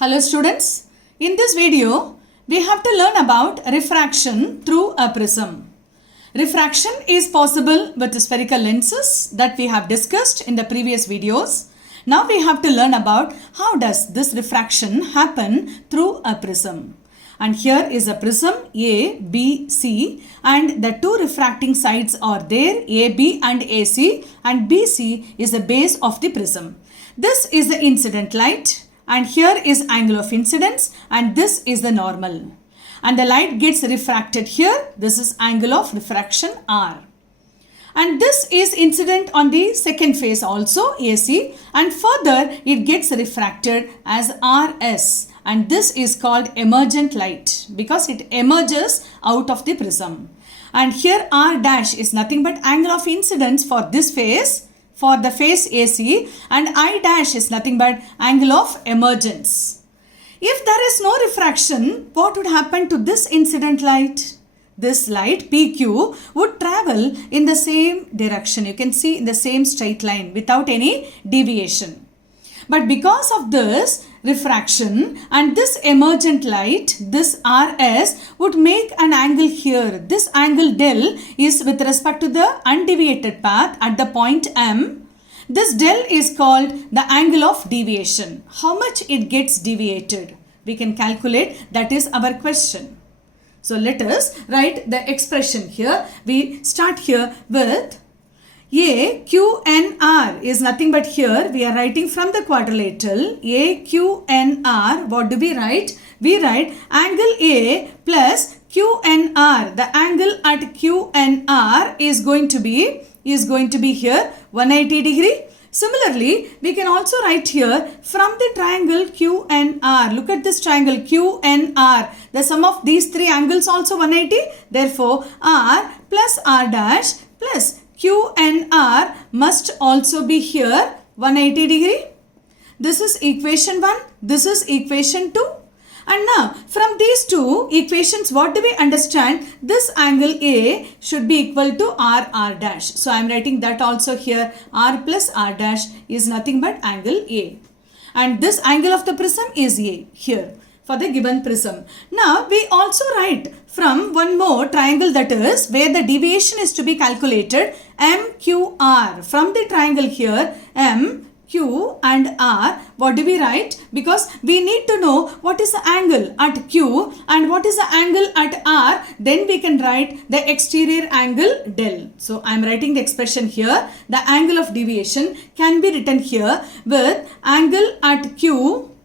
Hello students, in this video we have to learn about refraction through a prism. Refraction is possible with spherical lenses that we have discussed in the previous videos. Now we have to learn about how does this refraction happen through a prism. And here is a prism A, B, C and the two refracting sides are there, AB and AC, and BC is the base of the prism. This is the incident light. And here is angle of incidence and this is the normal. And the light gets refracted here. This is angle of refraction R. And this is incident on the second phase also AC, and further it gets refracted as RS, and this is called emergent light because it emerges out of the prism. And here R dash is nothing but angle of incidence for this phase, for the phase AC, and I dash is nothing but angle of emergence. If there is no refraction, what would happen to this incident light? This light PQ would travel in the same direction. You can see in the same straight line without any deviation. But because of this refraction and this emergent light, this RS would make an angle here. This angle del is with respect to the undeviated path at the point M. This del is called the angle of deviation. How much it gets deviated? We can calculate. That is our question. So let us write the expression here. We start here with A, Q, N, R is nothing but here we are writing from the quadrilateral A, Q, N, R. What do we write? We write angle A plus Q, N, R. The angle at Q, N, R is going to be here 180 degree. Similarly, we can also write here from the triangle QNR. Look at this triangle QNR. The sum of these three angles also 180. Therefore, R plus R dash plus QNR must also be here 180 degree. This is equation 1. This is equation 2. And now, from these two equations, what do we understand? This angle A should be equal to R dash. So, I am writing that also here. R plus R dash is nothing but angle A. And this angle of the prism is A here for the given prism. Now, we also write from one more triangle, that is where the deviation is to be calculated, MQR. From the triangle here, M, Q and R, what do we write? Because we need to know what is the angle at Q and what is the angle at R, then we can write the exterior angle del. So, I am writing the expression here. The angle of deviation can be written here with angle at Q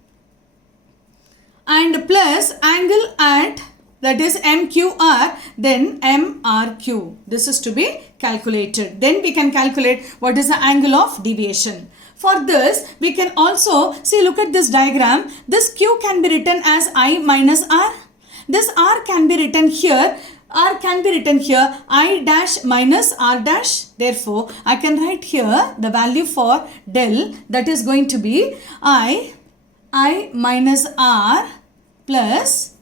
and plus angle at, that is MQR, then MRQ. This is to be calculated. Then we can calculate what is the angle of deviation. For this, we can also see, look at this diagram. This Q can be written as I minus R. This R can be written here. R can be written here I dash minus R dash. Therefore, I can write here the value for del, that is going to be I minus R plus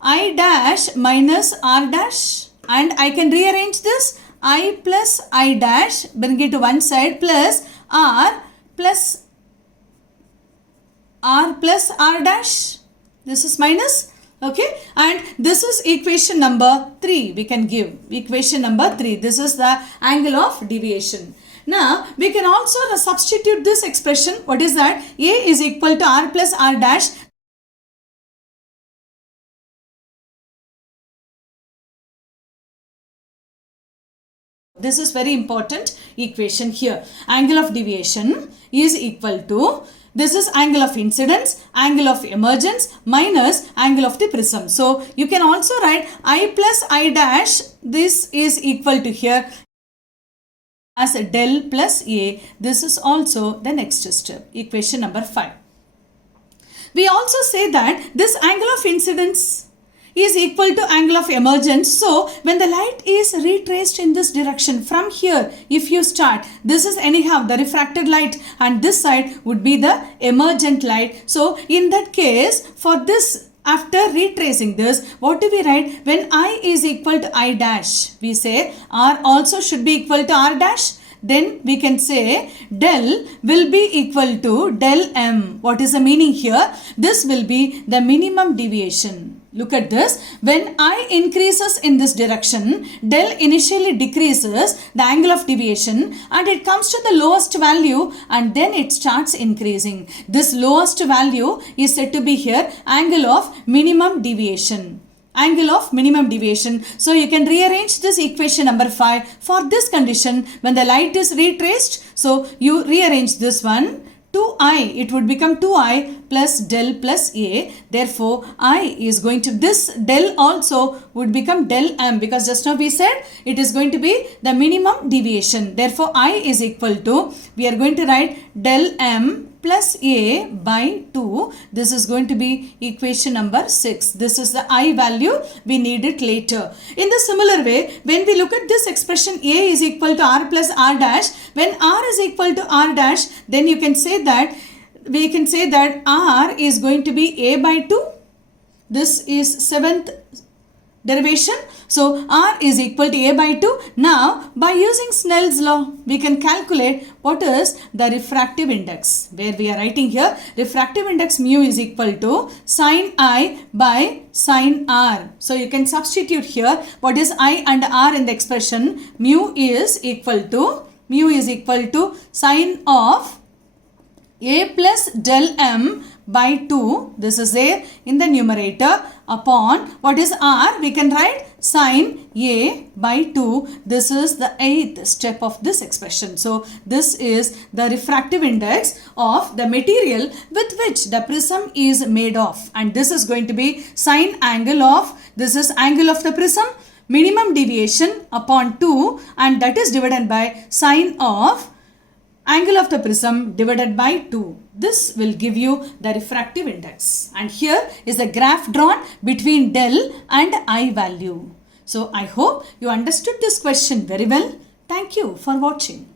I dash minus R dash, and I can rearrange this I plus I dash, bring it to one side, plus R plus R dash. This is minus, okay, and this is equation number 3. We can give equation number 3. This is the angle of deviation. Now, we can also substitute this expression. What is that? A is equal to R plus R dash. This is very important equation here. Angle of deviation is equal to, this is angle of incidence, angle of emergence minus angle of the prism. So, you can also write I plus I dash, this is equal to here as del plus A. This is also the next step, equation number 5. We also say that this angle of incidence is equal to angle of emergence. So, when the light is retraced in this direction from here, if you start, this is anyhow the refracted light and this side would be the emergent light. So, in that case, for this, after retracing this, what do we write? When I is equal to I dash, we say R also should be equal to R dash. then we can say del will be equal to del m. What is the meaning here? This will be the minimum deviation. Look at this. When I increases in this direction, del initially decreases the angle of deviation and it comes to the lowest value and then it starts increasing. This lowest value is said to be here angle of minimum deviation. Angle of minimum deviation. So you can rearrange this equation number 5 for this condition when the light is retraced. So you rearrange this one. 2i, it would become 2i plus del plus a. Therefore, I is going to, this del also would become del m because just now we said it is going to be the minimum deviation. Therefore, I is equal to, we are going to write del m plus a by 2. This is going to be equation number 6. This is the I value. We need it later. In the similar way, when we look at this expression a is equal to r plus r dash, when r is equal to r dash, then you can say that, we can say that r is going to be a by 2. This is 7th derivation. So r is equal to a by 2. Now by using Snell's law, we can calculate what is the refractive index, where we are writing here refractive index mu is equal to sin I by sin r. So you can substitute here what is I and r in the expression. Mu is equal to sin of a plus del m by 2, this is there in the numerator, upon what is r, we can write sin a by 2. This is the 8th step of this expression. So this is the refractive index of the material with which the prism is made of, and this is going to be sine angle of, this is angle of the prism, minimum deviation upon 2, and that is divided by sine of angle of the prism divided by 2. This will give you the refractive index. And here is the graph drawn between del and I value. So I hope you understood this question very well. Thank you for watching.